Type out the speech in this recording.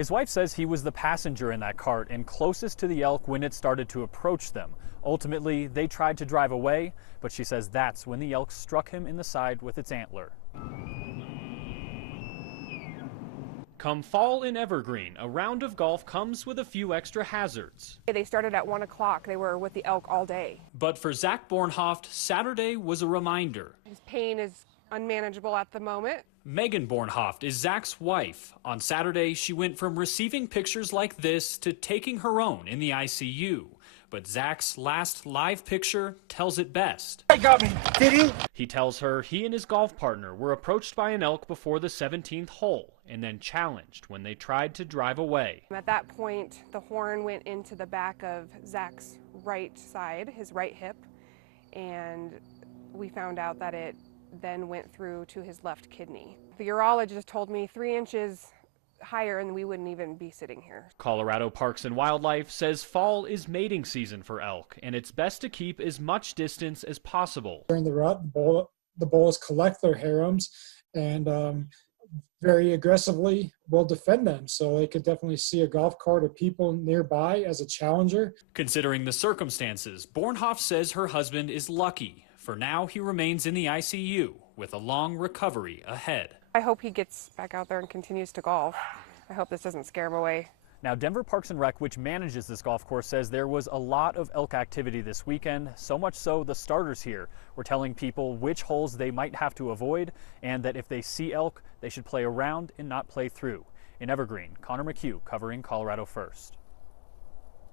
His wife says he was the passenger in that cart and closest to the elk when it started to approach them. Ultimately, they tried to drive away, but she says that's when the elk struck him in the side with its antler. Come fall in Evergreen, a round of golf comes with a few extra hazards. They started at 1 o'clock. They were with the elk all day. But for Zak Bornhoft, Saturday was a reminder. His pain is unmanageable at the moment. Megan Bornhoft is Zak's wife. On Saturday, she went from receiving pictures like this to taking her own in the ICU. But Zak's last live picture tells it best. I got me, did he? He tells her he and his golf partner were approached by an elk before the 17th hole and then challenged when they tried to drive away. At that point, the horn went into the back of Zak's right side, his right hip, and we found out that it then went through to his left kidney. The urologist told me 3 inches higher and we wouldn't even be sitting here. Colorado Parks and Wildlife says fall is mating season for elk, and it's best to keep as much distance as possible. During the rut, the bulls collect their harems and very aggressively will defend them. So they could definitely see a golf cart or people nearby as a challenger. Considering the circumstances, Bornhoft says her husband is lucky. For now, he remains in the ICU with a long recovery ahead. I hope he gets back out there and continues to golf. I hope this doesn't scare him away. Now, Denver Parks and Rec, which manages this golf course, says there was a lot of elk activity this weekend, so much so the starters here were telling people which holes they might have to avoid and that if they see elk, they should play around and not play through. In Evergreen, Conor Mccue covering Colorado First.